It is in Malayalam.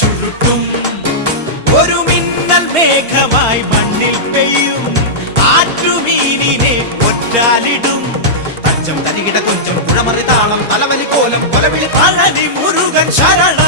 ചുരുട്ടും ഒരു മിന്നൽ മേഘമായി മണ്ണിൽ പെയ്യും ആറ്റുമീനിനെ ഒറ്റാലിടും തഞ്ചം തരികിട കൊഞ്ചം പുഴമറി താളം തലവലി കോലം കൊലവിളി പഴനി മുരുകൻ ശരണം